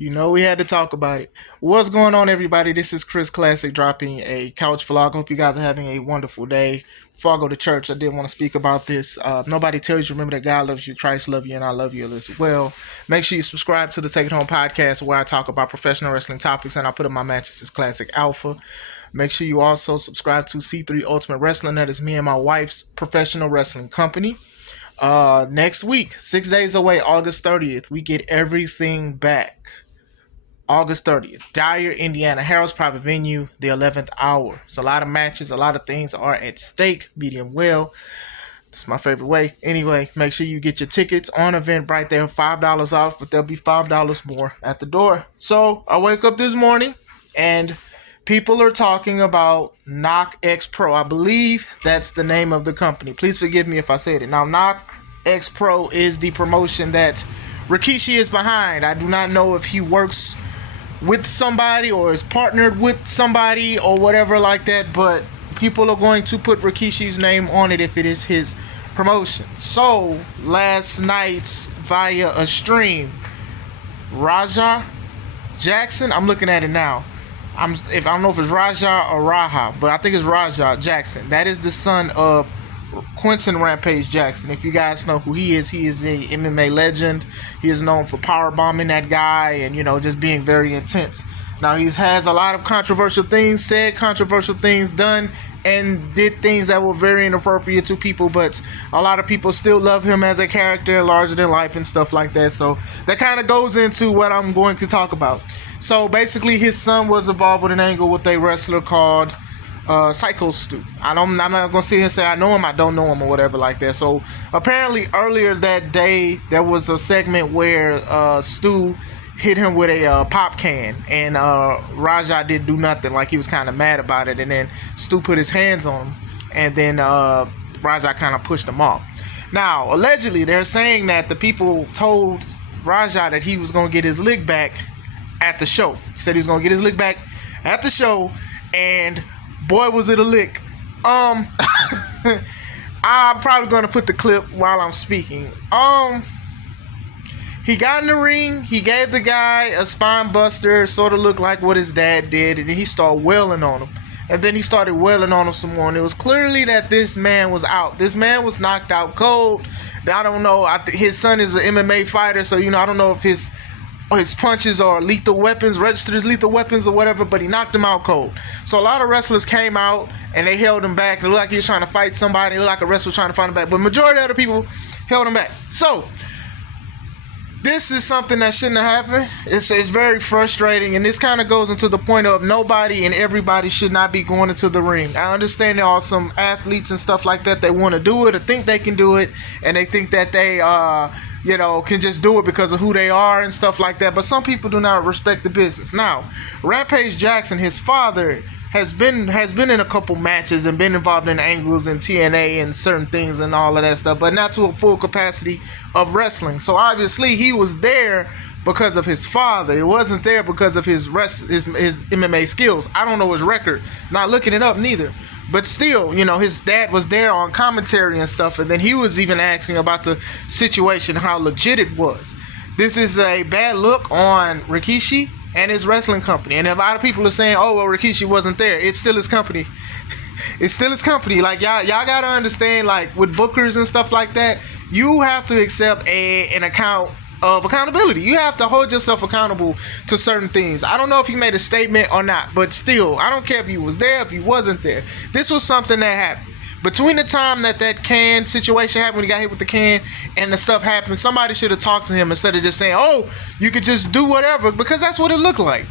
You know we had to talk about it. What's going on, everybody? This is Chris Classic dropping a couch vlog. Hope you guys are having a wonderful day. Before I go to church, I did want to speak about this. Nobody tells you, remember that God loves you, Christ loves you, and I love you as well. Make sure you subscribe to the Take It Home podcast where I talk about professional wrestling topics and I put up my matches as Classic Alpha. Make sure you also subscribe to C3 Ultimate Wrestling. That is me and my wife's professional wrestling company. Next week, 6 days away, August 30th, we get everything back. August 30th, Dyer, Indiana, Harold's private venue, the 11th hour. It's a lot of matches, a lot of things are at stake, medium well. That's my favorite way. Anyway, make sure you get your tickets on Eventbrite. They're $5 off, but there'll be $5 more at the door. So I wake up this morning and people are talking about Knock X Pro. I believe that's the name of the company. Please forgive me if I said it. Now, Knock X Pro is the promotion that Rikishi is behind. I do not know if he works with somebody or is partnered with somebody or whatever like that, but people are going to put Rikishi's name on it if it is his promotion. So last night via a stream, Raja Jackson, I'm looking at it now. I don't know if it's Raja or Raha, but I think it's Raja Jackson. That is the son of Quentin Rampage Jackson. If you guys know who he is a MMA legend. He is known for power bombing that guy and, just being very intense. Now, he has a lot of controversial things said, controversial things done, and did things that were very inappropriate to people, but a lot of people still love him as a character, larger than life and stuff like that. So that kind of goes into what I'm going to talk about. So basically, his son was involved with an angle with a wrestler called Psycho Stu. I'm not gonna sit here and say I know him, I don't know him, or whatever like that. So apparently earlier that day there was a segment where Stu hit him with a pop can, and Raja didn't do nothing, like he was kind of mad about it, and then Stu put his hands on him, and then Raja kind of pushed him off. Now allegedly they're saying that the people told Raja that he was gonna get his lick back at the show. He said he was gonna get his lick back at the show, and boy, was it a lick. I'm probably gonna put the clip while I'm speaking. He got in the ring, he gave the guy a spine buster, sort of looked like what his dad did, and then he started wailing on him. And then he started wailing on him some more, and it was clearly that this man was out. This man was knocked out cold. I don't know, his son is an MMA fighter, so I don't know if his punches are lethal weapons, registered as lethal weapons or whatever, but he knocked him out cold. So a lot of wrestlers came out and they held him back. It looked like he was trying to fight somebody. It looked like a wrestler trying to fight him back. But majority of the people held him back. So this is something that shouldn't have happened. It's very frustrating, and this kind of goes into the point of nobody and everybody should not be going into the ring. I understand there are some athletes and stuff like that want to do it or think they can do it, and they think that they can just do it because of who they are and stuff like that. But some people do not respect the business. Now, Rampage Jackson, his father, has been in a couple matches and been involved in angles and TNA and certain things and all of that stuff, but not to a full capacity of wrestling. So obviously he was there because of his father. It wasn't there because of his MMA skills. I don't know his record, not looking it up neither. But still, his dad was there on commentary and stuff, and then he was even asking about the situation, how legit it was. This is a bad look on Rikishi and his wrestling company. And a lot of people are saying, oh, well, Rikishi wasn't there. It's still his company. It's still his company. Like, y'all got to understand, like, with bookers and stuff like that, you have to accept an account of accountability. You have to hold yourself accountable to certain things. I don't know if he made a statement or not, but still, I don't care if he was there, if he wasn't there. This was something that happened. Between the time that can situation happened, when he got hit with the can, and the stuff happened, somebody should have talked to him instead of just saying, oh, you could just do whatever, because that's what it looked like.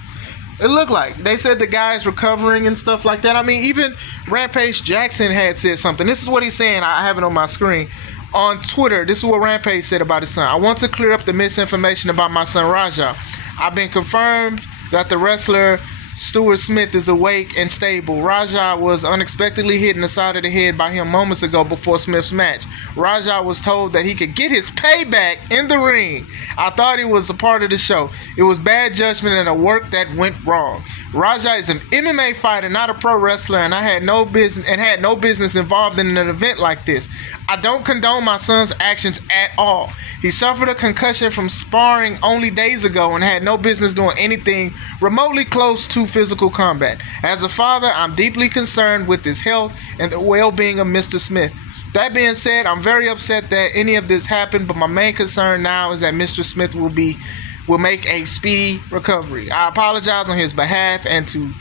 It looked like. They said the guy's recovering and stuff like that. I mean, even Rampage Jackson had said something. This is what he's saying. I have it on my screen. On Twitter, this is what Rampage said about his son. I want to clear up the misinformation about my son Raja. I've been confirmed that the wrestler Stuart Smith is awake and stable. Raja was unexpectedly hit in the side of the head by him moments ago before Smith's match. Raja was told that he could get his payback in the ring. I thought he was a part of the show. It was bad judgment and a work that went wrong. Raja is an MMA fighter, not a pro wrestler, and I had no business involved in an event like this. I don't condone my son's actions at all. He suffered a concussion from sparring only days ago and had no business doing anything remotely close to physical combat. As a father, I'm deeply concerned with his health and the well-being of Mr. Smith. That being said, I'm very upset that any of this happened, but my main concern now is that Mr. Smith will make a speedy recovery. I apologize on his behalf and to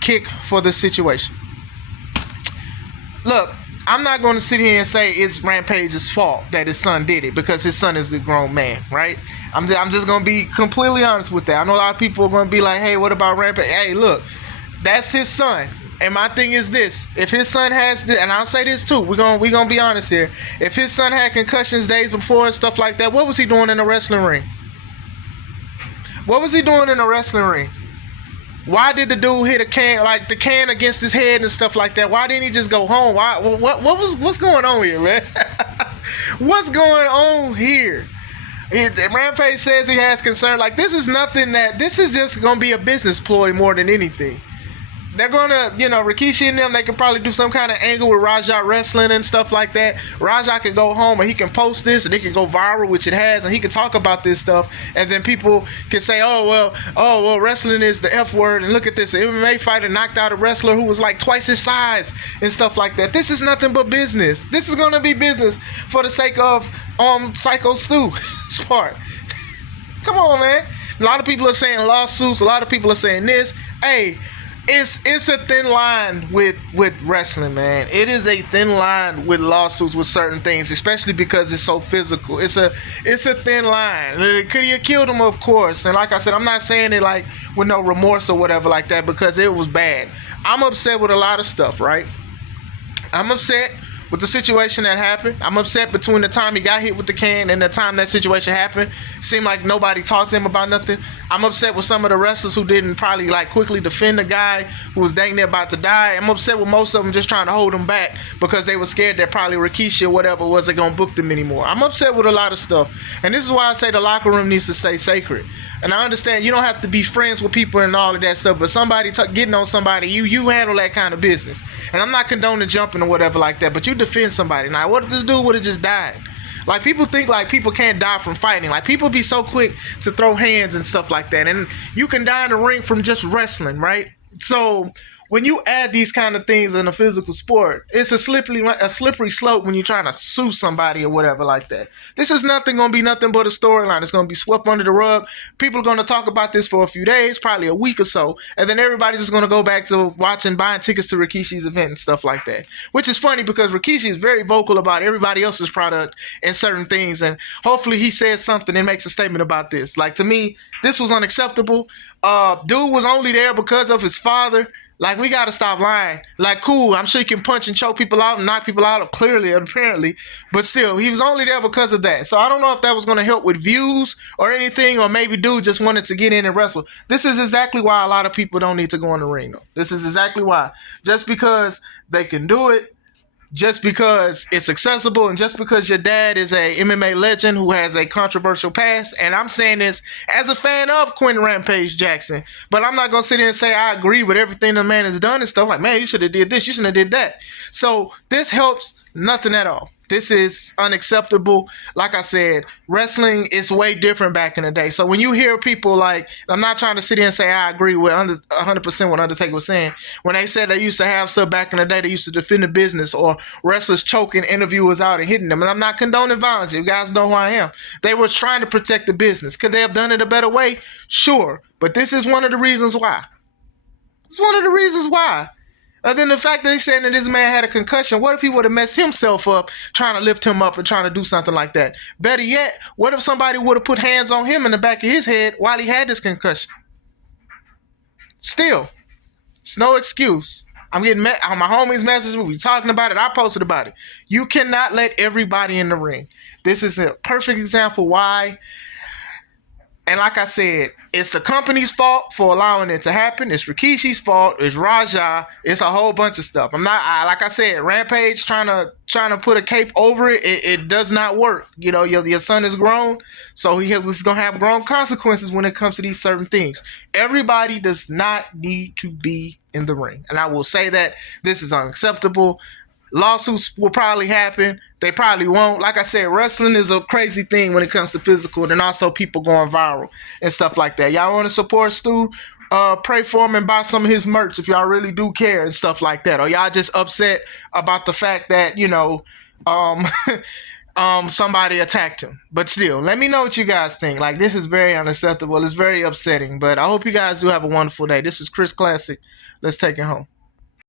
kick for the situation. Look, I'm not going to sit here and say it's Rampage's fault that his son did it because his son is a grown man, right? I'm just going to be completely honest with that. I know a lot of people are going to be like, hey, what about Rampage? Hey, look, that's his son. And my thing is this: if his son has this, and I'll say this too, we're gonna be honest here. If his son had concussions days before and stuff like that, what was he doing in the wrestling ring? What was he doing in the wrestling ring? Why did the dude hit the can against his head and stuff like that? Why didn't he just go home? What's going on here, man? What's going on here? Rampage says he has concern. Like, this is just gonna be a business ploy more than anything. They're gonna, Rikishi and them, they could probably do some kind of angle with Raja wrestling and stuff like that. Raja can go home and he can post this and it can go viral, which it has, and he can talk about this stuff, and then people can say, oh well, wrestling is the F word, and look at this, an MMA fighter knocked out a wrestler who was like twice his size and stuff like that. This is nothing but business. This is gonna be business for the sake of Psycho Stu's part. Come on, man. A lot of people are saying lawsuits. A lot of people are saying this. Hey, it's a thin line with wrestling, man. It is a thin line with lawsuits with certain things, especially because it's so physical. It's a thin line. Could he have killed him? Of course. And like I said, I'm not saying it like with no remorse or whatever like that, because it was bad. I'm upset with a lot of stuff, right? I'm upset with the situation that happened. I'm upset between the time he got hit with the can and the time that situation happened. Seemed like nobody talked to him about nothing. I'm upset with some of the wrestlers who didn't probably like quickly defend the guy who was dang near about to die. I'm upset with most of them just trying to hold him back because they were scared that probably Rikishi or whatever wasn't going to book them anymore. I'm upset with a lot of stuff. And this is why I say the locker room needs to stay sacred. And I understand you don't have to be friends with people and all of that stuff, but somebody getting on somebody, you handle that kind of business. And I'm not condoning jumping or whatever like that, but you defend somebody. Now, what if this dude would have just died? Like, people think like people can't die from fighting. Like, people be so quick to throw hands and stuff like that. And you can die in the ring from just wrestling, right? So when you add these kind of things in a physical sport, it's a slippery slope when you're trying to sue somebody or whatever like that. This is going to be nothing but a storyline. It's going to be swept under the rug. People are going to talk about this for a few days, probably a week or so, and then everybody's just going to go back to buying tickets to Rikishi's event and stuff like that. Which is funny because Rikishi is very vocal about everybody else's product and certain things, and hopefully he says something and makes a statement about this. Like, to me, this was unacceptable. Dude was only there because of his father. Like, we got to stop lying. Like, cool, I'm sure you can punch and choke people out and knock people out, clearly, apparently. But still, he was only there because of that. So I don't know if that was going to help with views or anything, or maybe dude just wanted to get in and wrestle. This is exactly why a lot of people don't need to go in the ring, though. This is exactly why. Just because they can do it, just because it's accessible, and just because your dad is a MMA legend who has a controversial past. And I'm saying this as a fan of Quentin Rampage Jackson, but I'm not going to sit here and say I agree with everything the man has done and stuff. Like, man, you should have did this, you shouldn't have did that. So this helps nothing at all. This is unacceptable. Like I said, wrestling is way different back in the day. So when you hear people like, I'm not trying to sit here and say I agree with 100% what Undertaker was saying. When they said they used to have stuff back in the day, they used to defend the business, or wrestlers choking interviewers out and hitting them. And I'm not condoning violence. You guys know who I am. They were trying to protect the business. Could they have done it a better way? Sure. But this is one of the reasons why. It's one of the reasons why. And then the fact that they're saying that this man had a concussion, what if he would have messed himself up trying to lift him up and trying to do something like that? Better yet, what if somebody would have put hands on him in the back of his head while he had this concussion? Still, it's no excuse. I'm getting my homies message me. We talking about it. I posted about it. You cannot let everybody in the ring. This is a perfect example why. And like I said, it's the company's fault for allowing it to happen. It's Rikishi's fault. It's Raja. It's a whole bunch of stuff. Like I said, Rampage trying to put a cape over it. It does not work. You know, your son is grown, so he's gonna have grown consequences when it comes to these certain things. Everybody does not need to be in the ring, and I will say that this is unacceptable. Lawsuits will probably happen. They probably won't. Like I said, wrestling is a crazy thing when it comes to physical, and then also people going viral and stuff like that. Y'all want to support Stu? Pray for him and buy some of his merch if y'all really do care and stuff like that. Or y'all just upset about the fact that, um, somebody attacked him. But still, let me know what you guys think. Like, this is very unacceptable. It's very upsetting. But I hope you guys do have a wonderful day. This is Chris Classic. Let's take it home.